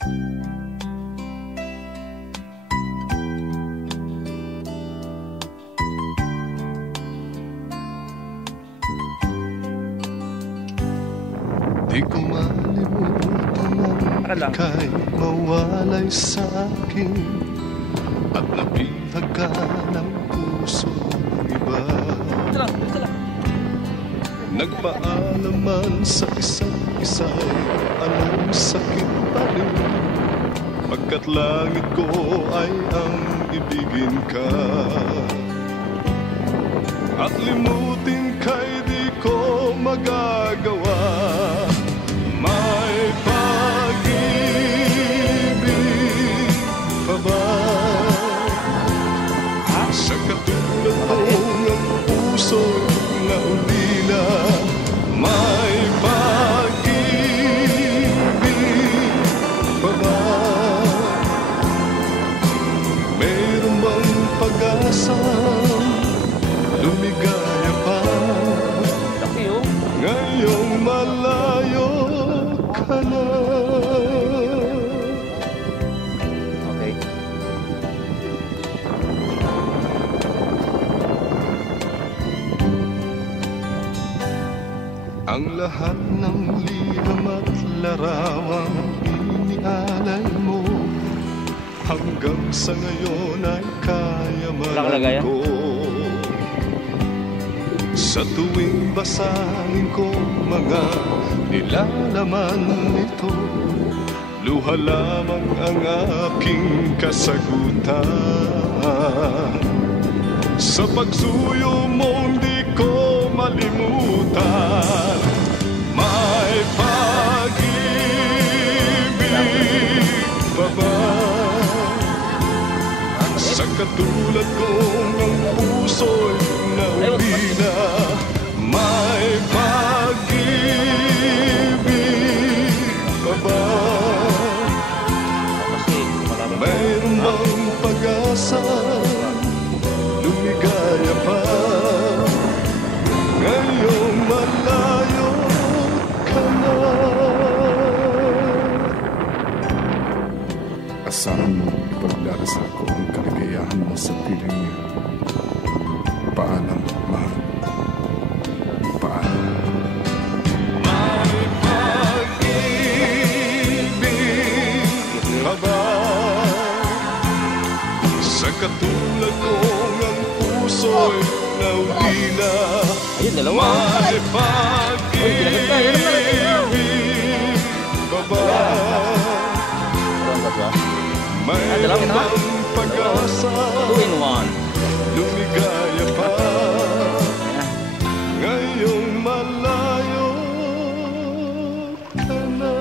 Di ko malimutan ang ika'y mawalay sa akin at nabilag ka ng puso iba. Nagpaalaman sa isa't isa'y anong sakit pa rin, pagkat langit ko ay ang ibigin ka. At limutin ka'y di ko magagawa. May pag-ibig pa ba sa katulad kong ang puso na ulila? May pag-ibig pa ba? Mayroon bang pag-asa lumigaya pa ngayong malayo ka na? Okay. Ang lahat ng liham at larawang inialay mo hanggang sa ngayon ay kayamanan ko. Sa tuwing basahin ko mga nilalaman nito, luha lamang ang aking kasagutan. Sa pagsuyo mo hindi ko malimutan. May pag-ibig pa ba sa katulad kong ang puso'y naulila? May pag-ibig pa ba? Mayroon bang pag-asa lumigaya pa ngayong malayo ka na? Asahan mo ipagdarasal ko ang kaligayahan mo sa piling niya. Paalam, mahal. Paalam. May pag-ibig pa ba sa katulad kong ang puso'y naulila? May pag-ibig pa ba? Mayroon bang pag-asa lumigaya pa ngayong malayo ka na?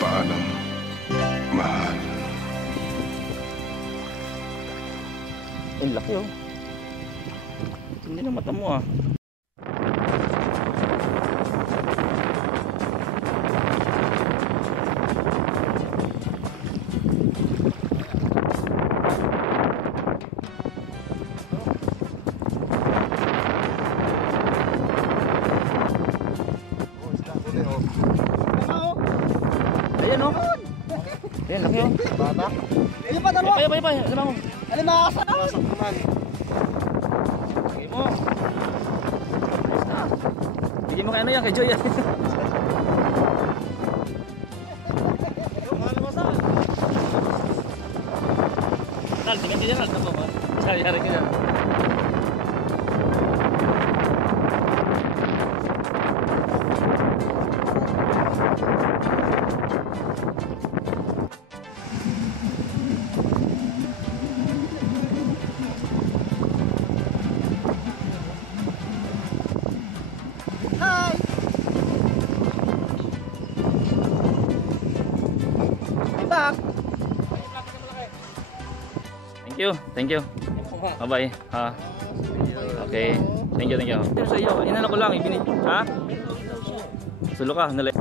Paalam, mahal. Ang laki oh. Hindi na mata mo ah. Ayan o. Ayan, laki o. Bata. Ayan pa, dalawa. Ayan pa. Alam mo. Alam mo, asa na. Asa naman. Lagi mo. Basta. Bigyan mo kay ano yan, kay Joy yan. Tal, tingnan ka dyan. Sari-sari ka dyan. Thank you. Bye-bye. Okay. Thank you. Sa iyo, inano ko lang, ha? Sulo ka, nalay.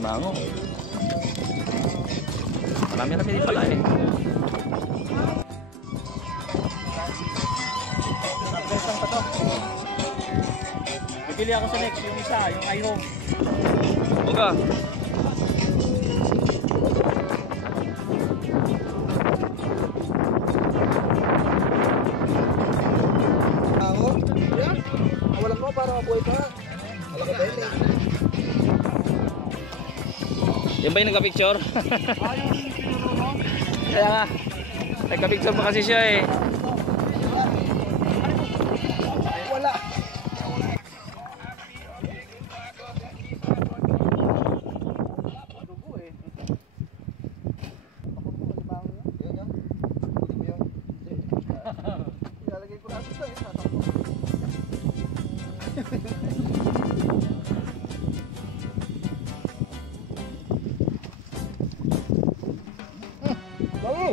alimango. Marami-rami din pala eh. Bibili ako sa next, yung isa, yung iHome. Oga. Awalan mo para mabuhay pa. Wala ka tayo eh. Yan ba yung nagka-picture? Kaya nga, nagka-picture pa kasi siya eh. Wala. Ilalagay ko lang ito eh. Bango!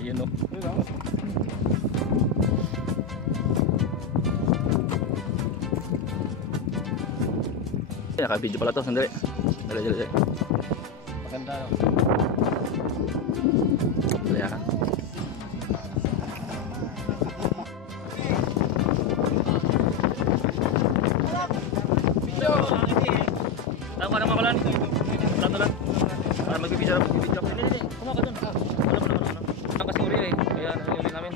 Ayan o. Naka-video pala to, sandali. Dali. Maganda. Dali ha. Tama naman ko lang. Plato lang. Para mag-video ako. Hindi. Kumawa ka dun. Wala. Ang kasi uri eh. Kaya nalili namin.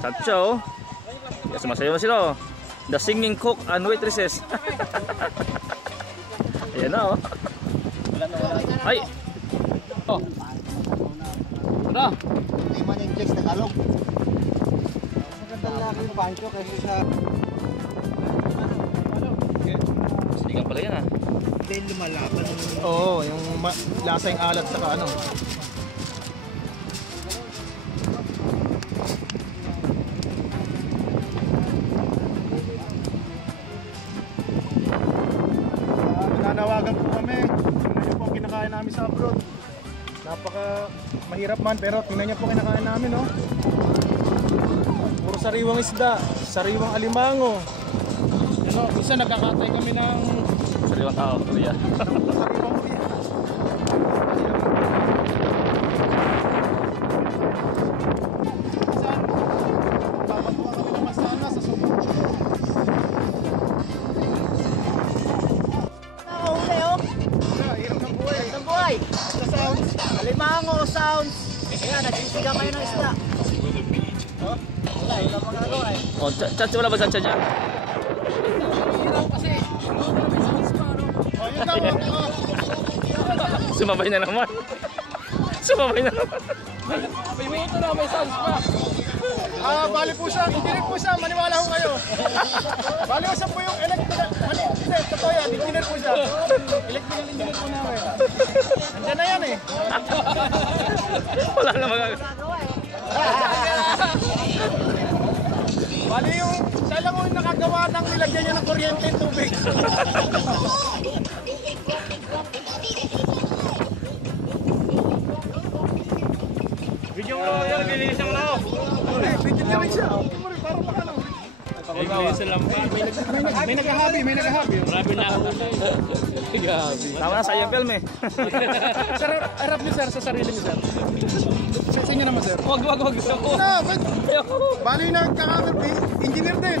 Satcho. Ya, sumasayaw na sila oh. The singing cook and waitresses. Ayan na oh. Ay. Oh. Ano? Hindi man yung English Tagalog. Magandang laki yung pancho kasi sa... Sinigang pala yan ah. Hindi lumalaban. Oo, yung lasa yung alat saka ano. Nanawagan po kami. Tingnan niyo po ang kinakain namin sa abroad. Napaka mahirap man pero tingnan niyo po kinakain namin, no? Puro sariwang isda, sariwang alimango. Ano, isa nagkakatay kami ng Sariwang tao, kuya. Papatuwa kami naman sana sa sumunod. Nakahuli oh. Hirap ng buhay. Ang buhay. Sa sounds. Alimango sounds. Ayan, nagsisigang kayo ng isda. Wala pang nagawa eh. Oh, chat wala ba sa chat dyan? Oh, yun lang. Sumabay na naman. Sumabay na naman. Bali po siya, engineer po siya, maniwala ko kayo. Bali ko siya po yung electrical, hindi, totoo yan, engineer po siya. Electrical engineer po namin. Nandiyan na yan eh. Wala na magagawa. Nagawa eh. Bali yung, siya lang yung nakagawa ng nilagyan niya ng kuryente at tubig. Video mo yan, gilinis mo na ako. Bigyan niya rin siya. Parang baka lang. Gilinis lang pa. May naghahabi, may naghahabi. Marami na ako. Tama na, sayang film eh. Sir, harap niyo sir, sa sarili niyo sir. Sa inyo naman sir. Wag. No, but, bali na kakakampi, engineer din.